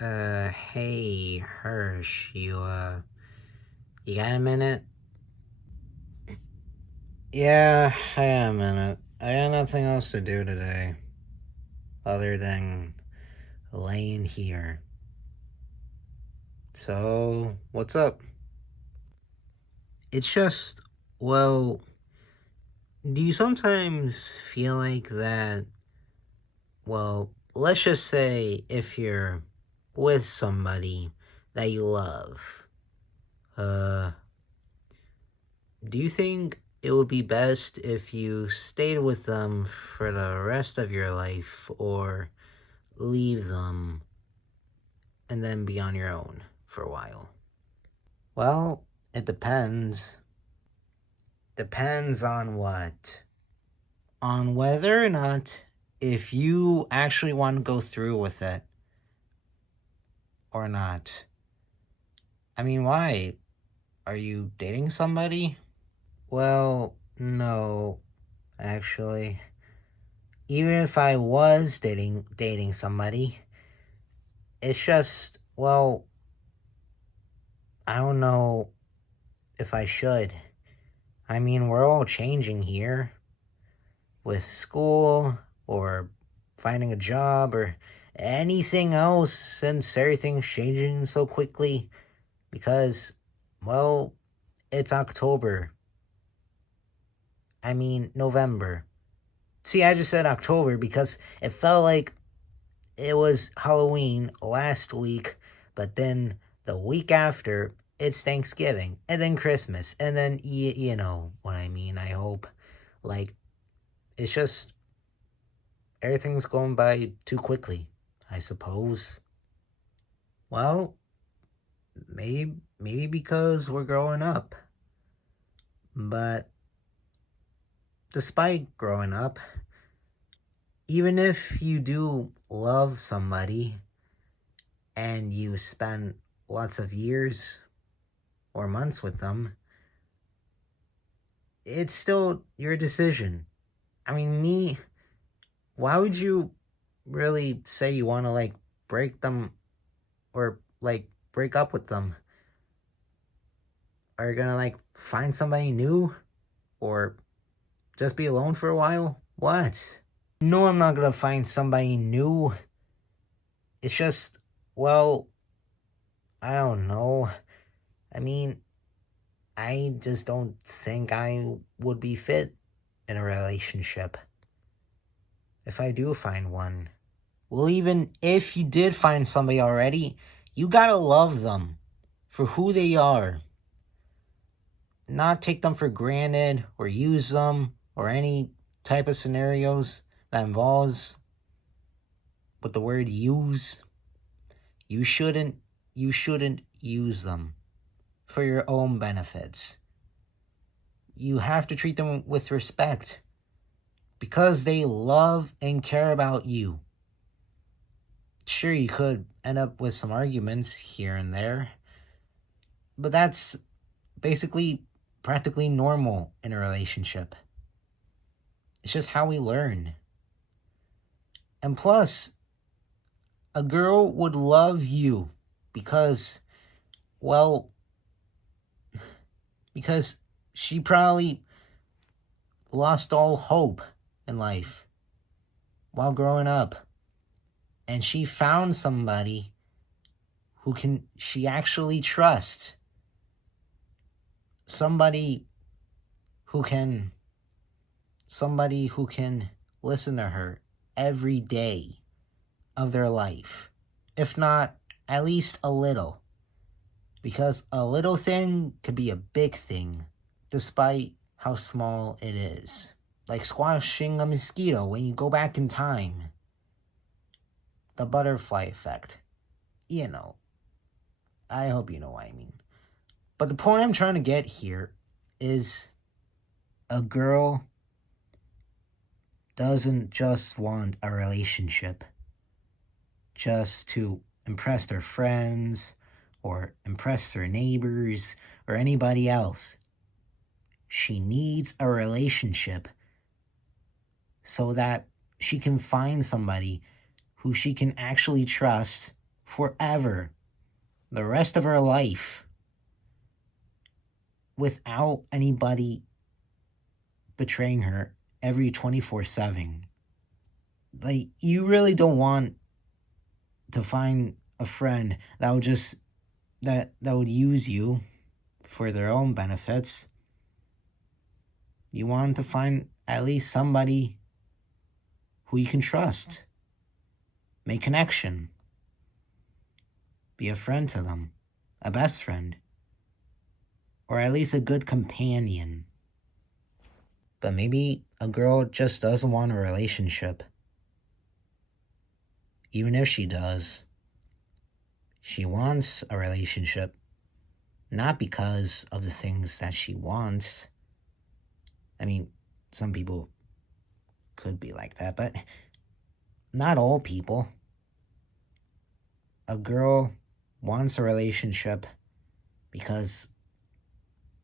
Hey, Hirsch, you got a minute? Yeah, I got a minute. I got nothing else to do today, other than laying here. So, what's up? It's just, well, do you sometimes feel like that, well, let's just say if you're with somebody that you love, uh, do you think it would be best if you stayed with them for the rest of your life or leave them and then be on your own for a while? Well, it depends. Depends on what? On whether or not if you actually want to go through with it or not. I mean, why? Are you dating somebody? Well, no, actually. Even if I was dating somebody, it's just, well, I don't know if I should. I mean, we're all changing here with school or finding a job or anything else since everything's changing so quickly because, well, it's October. I mean, November. See, I just said October because it felt like it was Halloween last week, but then the week after, it's Thanksgiving, and then Christmas, and then, you know what I mean, I hope. Like, it's just, everything's going by too quickly, I suppose. Well, maybe because we're growing up. But despite growing up, even if you do love somebody and you spend lots of years or months with them, it's still your decision. I mean, why would you really say you want to, like, break them or, like, break up with them? Are you gonna, like, find somebody new or just be alone for a while? What? No, I'm not gonna find somebody new. It's just, well, I don't know. I mean, I just don't think I would be fit in a relationship if I do find one. Well, even if you did find somebody already, you gotta love them for who they are. Not take them for granted or use them or any type of scenarios that involves with the word use. You shouldn't you shouldn't use them for your own benefits. You have to treat them with respect because they love and care about you. Sure, you could end up with some arguments here and there, but that's basically practically normal in a relationship. It's just how we learn. And plus, a girl would love you because, well, because she probably lost all hope in life while growing up. And she found somebody who can she actually trust. Somebody who can somebody who can listen to her every day of their life. If not, at least a little. Because a little thing could be a big thing, despite how small it is. Like squashing a mosquito when you go back in time. The butterfly effect. You know. I hope you know what I mean. But the point I'm trying to get here is a girl doesn't just want a relationship just to impress their friends or impress their neighbors or anybody else. She needs a relationship so that she can find somebody who she can actually trust forever, the rest of her life, without anybody betraying her every 24/7. Like, you really don't want to find a friend that would just that would use you for their own benefits. You want to find at least somebody who you can trust. Make connection. Be a friend to them. A best friend. Or at least a good companion. But maybe a girl just doesn't want a relationship. Even if she does, she wants a relationship. Not because of the things that she wants. I mean, some people could be like that, but not all people. A girl wants a relationship because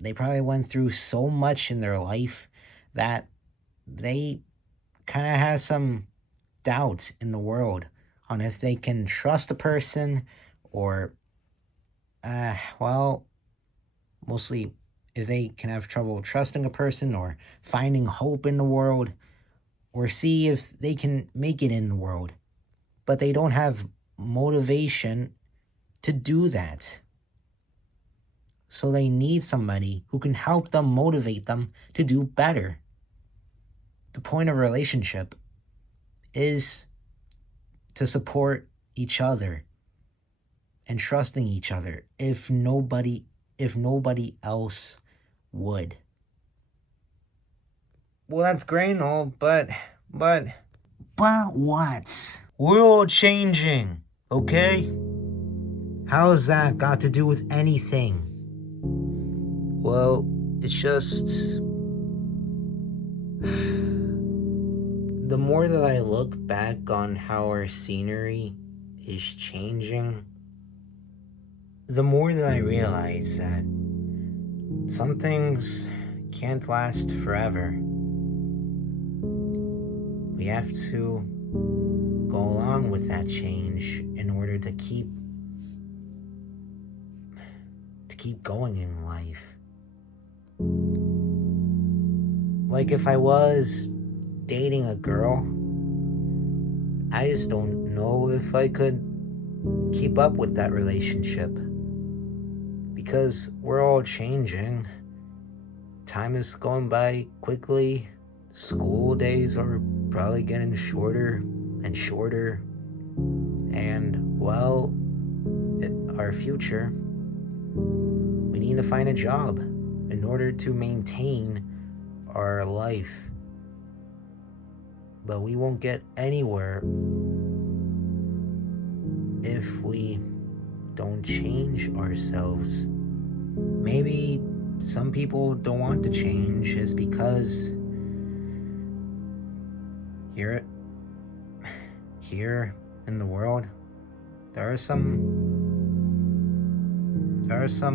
they probably went through so much in their life that they kind of have some doubt in the world on if they can trust a person or, mostly if they can have trouble trusting a person or finding hope in the world or see if they can make it in the world. But they don't have motivation to do that. So they need somebody who can help them, motivate them to do better. The point of a relationship is to support each other and trusting each other if nobody else would. Well, that's great and all, but what? We're all changing, okay? How's that got to do with anything? Well, it's just... the more that I look back on how our scenery is changing, the more that I realize that some things can't last forever. We have to go along with that change in order to keep going in life. Like if I was dating a girl, I just don't know if I could keep up with that relationship because we're all changing. Time is going by quickly. School days are probably getting shorter and shorter. And, well, our future, we need to find a job in order to maintain our life. But we won't get anywhere if we don't change ourselves. Maybe some people don't want to change is because here in the world, there are some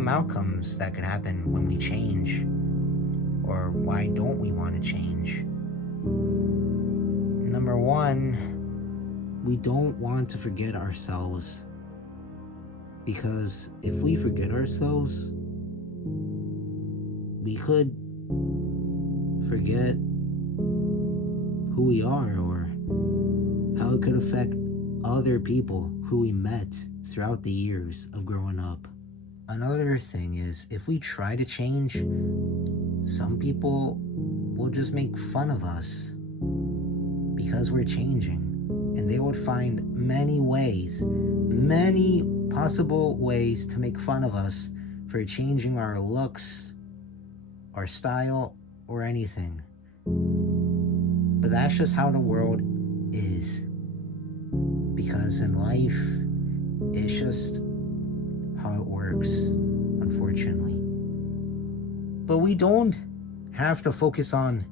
outcomes that could happen when we change. Or why don't we want to change? Number one, we don't want to forget ourselves. Because if we forget ourselves, we could forget who we are or how it could affect other people who we met throughout the years of growing up. Another thing is, if we try to change, some people will just make fun of us because we're changing. And they would find many possible ways to make fun of us for changing our looks, our style, or anything. But that's just how the world is. Because in life, it's just how it works, unfortunately. But we don't have to focus on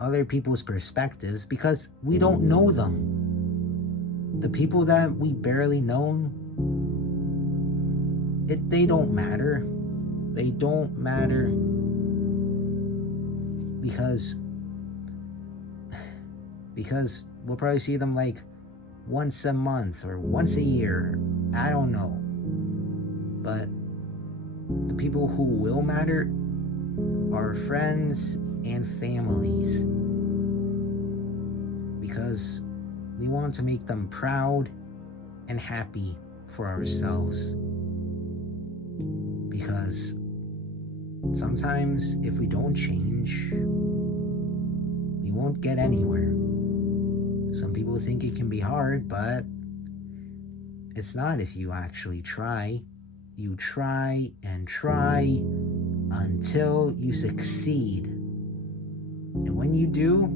other people's perspectives because we don't know them. The people that we barely know, they don't matter. They don't matter because we'll probably see them like once a month or once a year. I don't know. But the people who will matter are friends and families. Because we want to make them proud and happy for ourselves. Because sometimes if we don't change, we won't get anywhere. Some people think it can be hard, but it's not if you actually try. You try and try until you succeed. And when you do,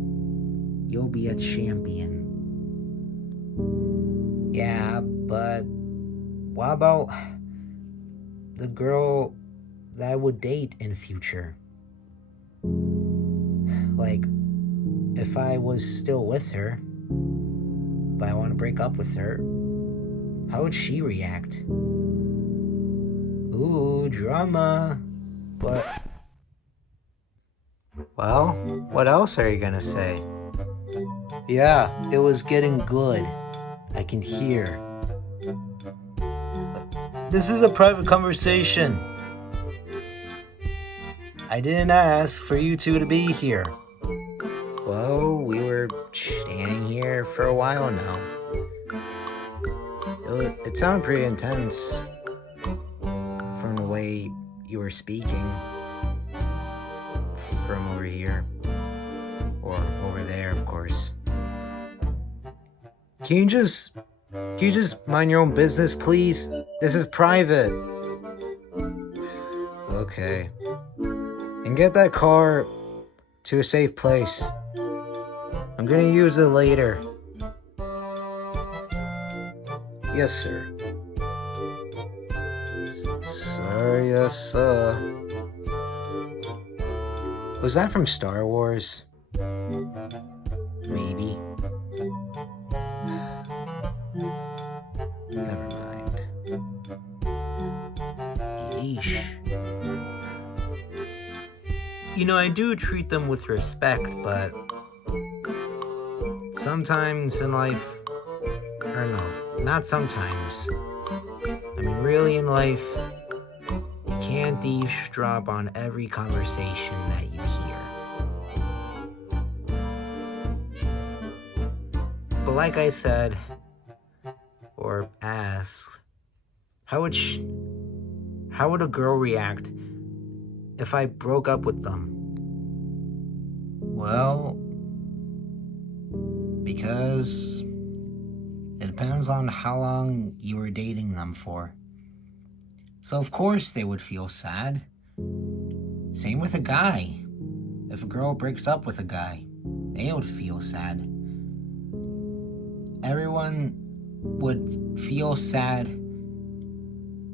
you'll be a champion. Yeah, but what about the girl that I would date in future? Like, if I was still with her, but I want to break up with her, how would she react? Ooh, drama. But, well, what else are you gonna say? Yeah, it was getting good. I can hear. This is a private conversation. I didn't ask for you two to be here. Well, we were standing here for a while now. It sounded pretty intense from the way you were speaking from over here. Or over there, of course. Can you just mind your own business, please? This is private. Okay. And get that car to a safe place. I'm gonna use it later. Yes, sir. Sir, yes, sir. Was that from Star Wars? Maybe. Never mind. Yeesh. You know, I do treat them with respect, but sometimes in life, or no, not sometimes. I mean, really in life, you can't eavesdrop on every conversation that you hear. But like I said, or asked, how would a girl react if I broke up with them? Well, because it depends on how long you were dating them for. So of course they would feel sad. Same with a guy. If a girl breaks up with a guy, they would feel sad. Everyone would feel sad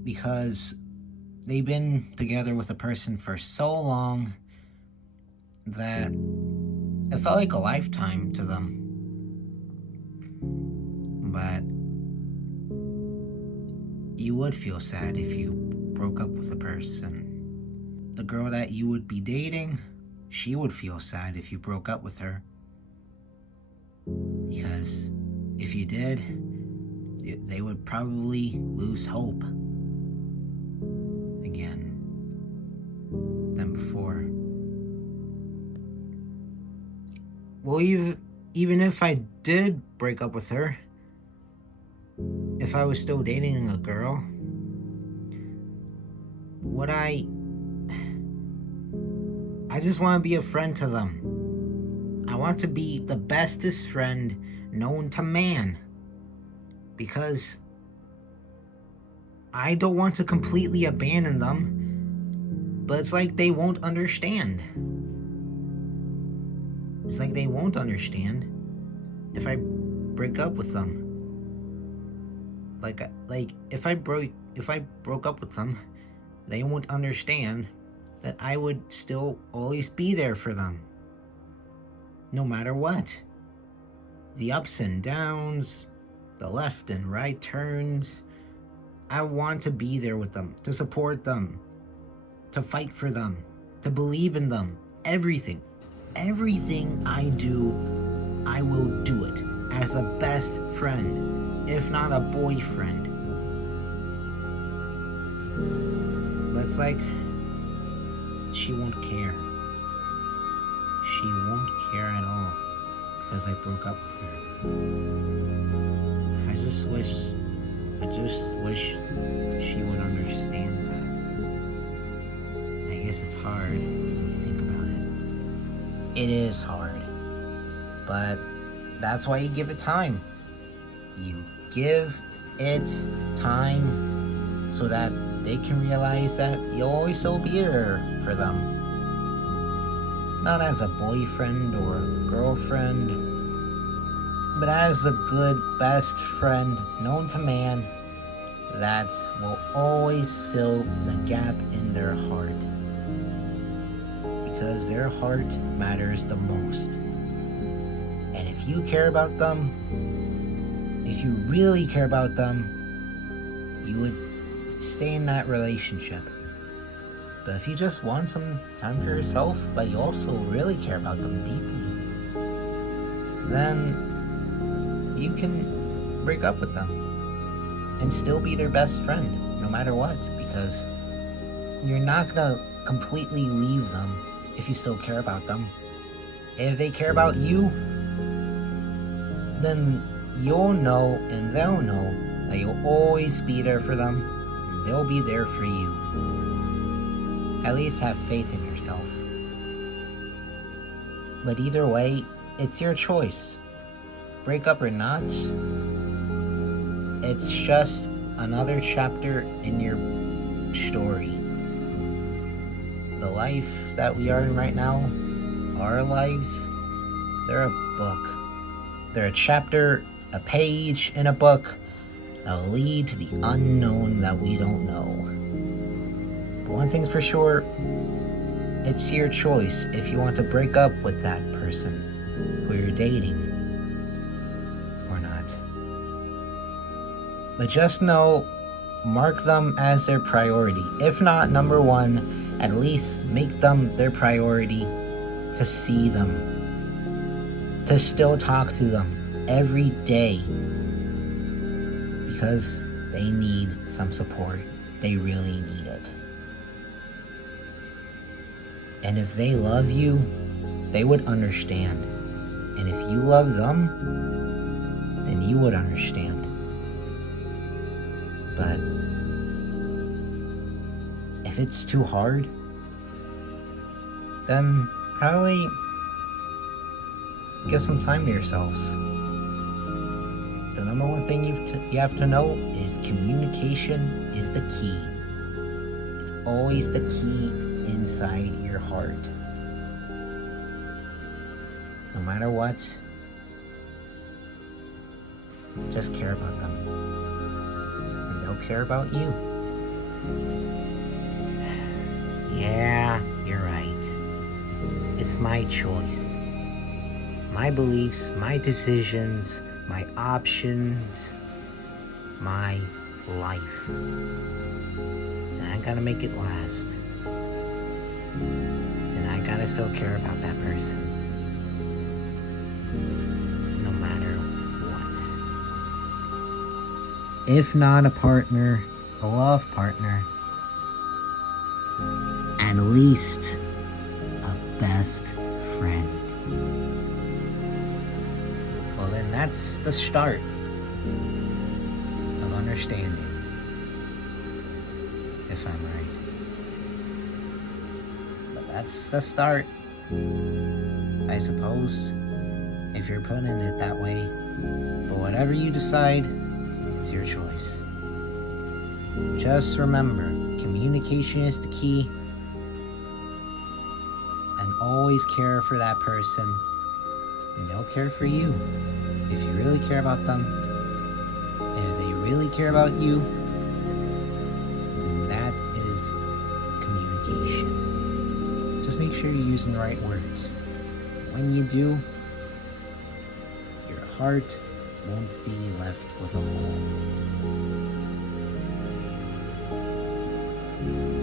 because they've been together with a person for so long that it felt like a lifetime to them. But you would feel sad if you broke up with a person. The girl that you would be dating, she would feel sad if you broke up with her. Because if you did, they would probably lose hope again than before. Well, even if I did break up with her, if I was still dating a girl, would I just want to be a friend to them. I want to be the bestest friend known to man. Because I don't want to completely abandon them, but it's like they won't understand. It's like they won't understand if I break up with them. Like if I broke up with them, they won't understand that I would still always be there for them. No matter what. The ups and downs, the left and right turns. I want to be there with them, to support them, to fight for them, to believe in them. Everything I do, I will do it as a best friend, if not a boyfriend. But it's like she won't care. She won't care at all because I broke up with her. I just wish she would understand that. I guess it's hard when you think about it. It is hard, but that's why you give it time. You give it time so that they can realize that you'll always still be there for them. Not as a boyfriend or girlfriend, but as a good best friend known to man that will always fill the gap in their heart. Because their heart matters the most. And if you care about them, if you really care about them, you would stay in that relationship. But if you just want some time for yourself, but you also really care about them deeply, then you can break up with them and still be their best friend, no matter what, because you're not gonna completely leave them if you still care about them. If they care about you, then you'll know and they'll know that you'll always be there for them, and they'll be there for you. At least have faith in yourself. But either way, it's your choice. Break up or not, it's just another chapter in your story. The life that we are in right now, our lives, they're a book. They're a chapter, a page in a book that will lead to the unknown that we don't know. But one thing's for sure, it's your choice if you want to break up with that person who you're dating or not. But just know, mark them as their priority. If not number one, at least make them their priority to see them, to still talk to them every day, because they need some support. They really need it. And if they love you, they would understand. And if you love them, then you would understand. But if it's too hard, then probably give some time to yourselves. The number one thing you have to know is communication is the key. It's always the key inside your heart. No matter what, just care about them. And they'll care about you. Yeah, you're right. It's my choice. My beliefs, my decisions, my options, my life. And I gotta make it last. And I gotta still care about that person. No matter what. If not a partner, a love partner, at least a best friend. Well, then that's the start of understanding, if I'm right. But that's the start, I suppose, if you're putting it that way. But whatever you decide, it's your choice. Just remember, communication is the key, and always care for that person, and they'll care for you. If you really care about them, and if they really care about you, then that is communication. Just make sure you're using the right words. When you do, your heart won't be left with a hole.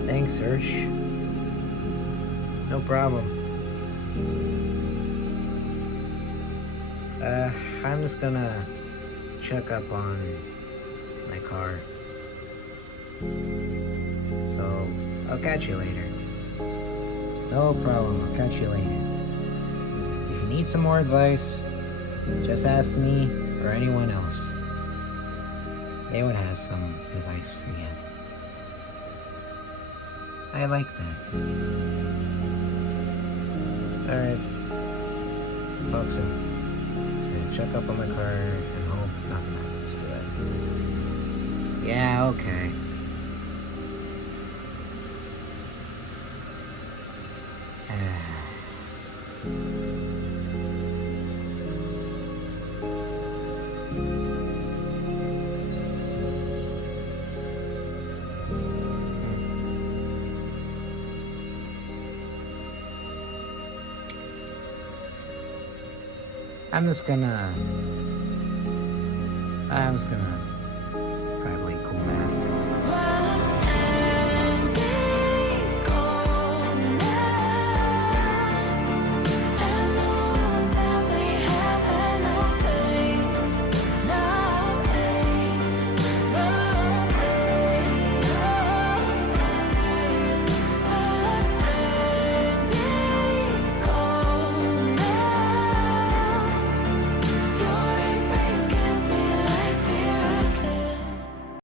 Thanks, Hirsch. No problem. I'm just gonna check up on my car. So, I'll catch you later. No problem, I'll catch you later. If you need some more advice, just ask me or anyone else. They would have some advice for you. I like that. Alright. Talk soon. Just gonna check up on my car and hope nothing happens to it. Yeah, okay. I'm just gonna probably cool math.